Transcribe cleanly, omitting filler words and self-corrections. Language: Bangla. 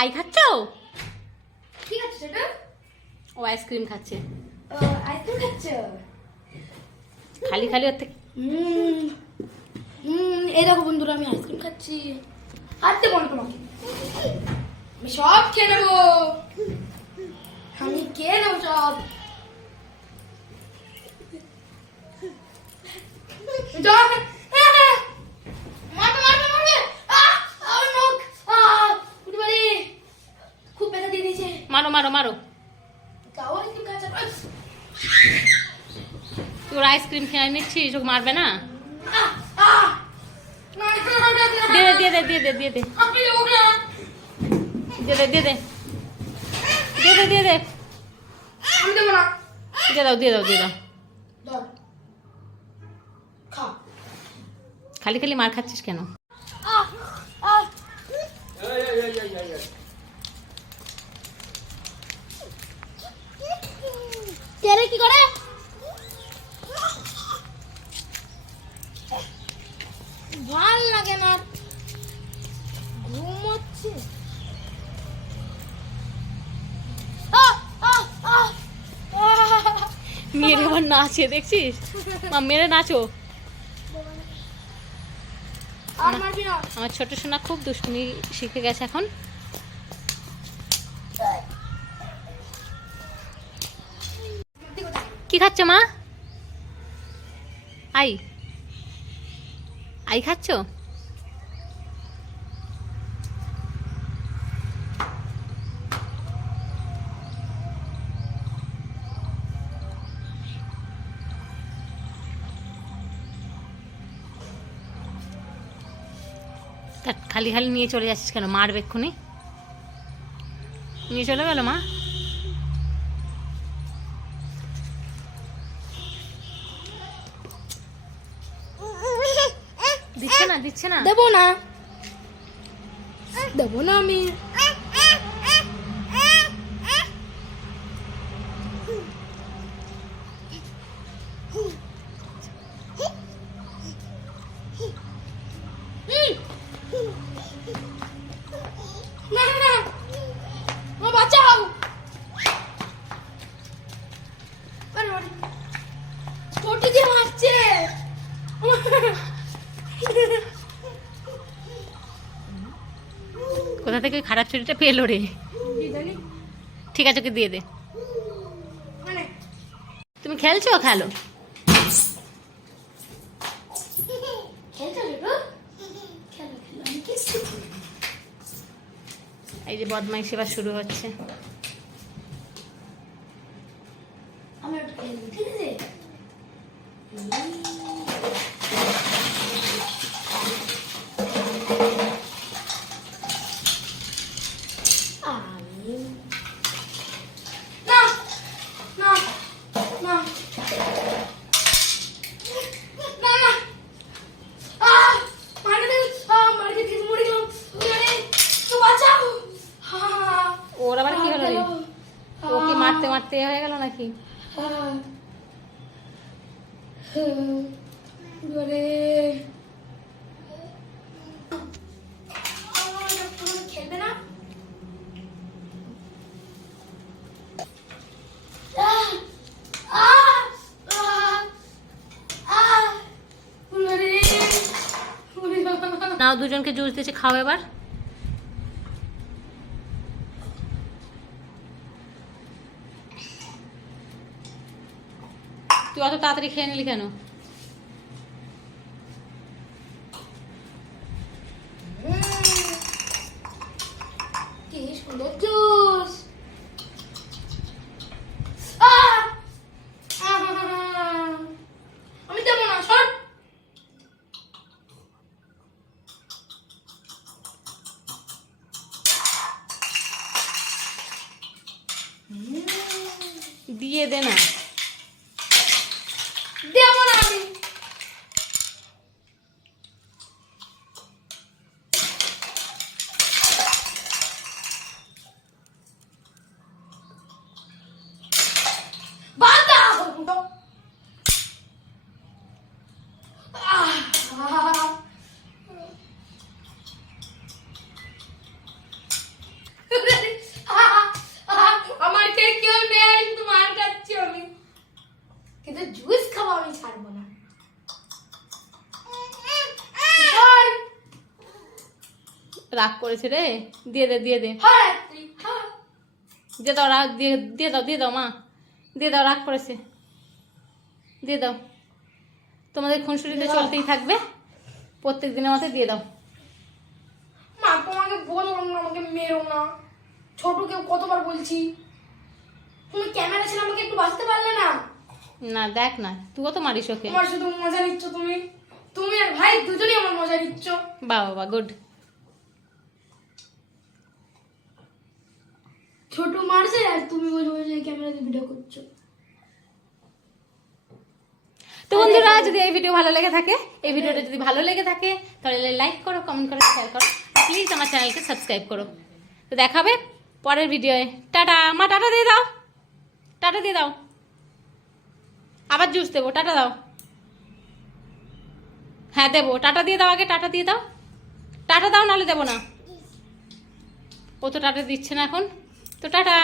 আই খাচ্ছ? কি খাচ্ছ সেটা? ও আইসক্রিম খাচ্ছে। আইসক্রিম খাচ্ছ? খালি খালি ওর থেকে এই দেখো বন্ধুরা, আমি আইসক্রিম খাচ্ছি। হাঁটতে বলো তোমাকে, আমি সব খেয়ে নেবো। আমি খেয়ে নেবো সব। খুব ব্যথা দিয়ে দিয়েছে। মারো মারো মারো। তাও আইসক্রিম খাচ্ছে। তোর আইসক্রিম খেয়ে নিচ্ছিস, ওকে মারবে না? দিয়ে দে দিয়ে দে দিয়ে দে দিয়ে দে আপনি লোক না। দিয়ে দে দিয়ে দে দিয়ে দে দিয়ে দে আমি দেবো না। দিয়ে দাও দিয়ে দাও দিয়ে দাও। ধর, খা। খালি খালি মার খাচ্ছিস কেন? তেরে কি করে? ভাল লাগে না, ঘুমোচ্ছে। মেরে আবার নাচে, দেখছিস? মা মেরে নাচো। আর মারবি না। আমার ছোট সোনা খুব দুষ্টুমি শিখে গেছে এখন। কি খাচ্ছ মা? আই আই খাচ্ছ? তা খালি খালি নিয়ে চলে যাচ্ছিস কেন? মারবে এক্ষুনি। নিয়ে চলে গেল মা। দিচ্ছে না দিচ্ছে না। দেবো না, দেবো না আমি। না না, মা বাঁচাও। আরে আরে, ছোটি দিয়ে মারছে। কোথা থেকে ওই খারাপ ছুরিটা পেলো রে? ঠিক আছে, ওকে দিয়ে দে। মানে তুমি খেলছো? খেলো। খেলছো রেখো? খেলো খেলো, আমি কিচ্ছু। এই যে বদমাইশি এবার শুরু হচ্ছে। আমি একটু খেলবো, ঠিক আছে? আমি না না না না না, মার দে, মার দে, কিছু মরে গেলাম। আরে তো বাঁচাও। ওর আবার কি হলো রে? ও কি মারতে মারতে হয়ে গেল নাকি? ঘরে খেলবে না? নাও, দুজনকে জুস দিয়েছে, খাও এবার। তুই অত তাড়াতাড়ি খেয়ে নিলি কেন? কি সুন্দর জুস। আমি দেবো না, সর। দিয়ে দে না। দেবো না আমি। রাগ করেছে রে, দিয়ে দে দিয়ে দে হ্যাঁ দিয়ে দাও, রাগ দিয়ে দিয়ে দাও, দিয়ে দাও মা, দিয়ে দাও, রাগ করেছে, দিয়ে দাও। তোমাদের খুনসুটিতে চলতেই থাকবে, প্রত্যেক দিনের মতো দিয়ে দাও। মা তোমাকে বললাম না আমাকে মেরো না, ছোটকে কতবার বলছি, তুমি ক্যামেরা ছিল আমাকে একটু বাঁচতে পারলে না। না দেখ না, তুই কত মারিস ওকে। তোমার শুধু মজা নিচ্ছ তুমি, তুমি আর ভাই দুজনেই আমার মজা নিচ্ছ। বাহ বাবা, গুড। ছোট মারছে আর তুমি বসে বসে ক্যামেরাতে ভিডিও করছো। তো বন্ধুরা, যদি এই ভিডিও ভালো লেগে থাকে, এই ভিডিওটা যদি ভালো লেগে থাকে তাহলে লাইক করো, কমেন্ট করো, শেয়ার করো, প্লিজ আমার চ্যানেলকে সাবস্ক্রাইব করো। তো দেখাবে পরের ভিডিওয়ে। টাটা মা, টাটা দিয়ে দাও, টাটা দিয়ে দাও, আবার জুস দেবো, টাটা দাও। হ্যাঁ দেবো, টাটা দিয়ে দাও, আগে টাটা দিয়ে দাও, টাটা দাও, নাহলে দেবো না। ও তো টাটা দিচ্ছে না এখন, তো টাটা।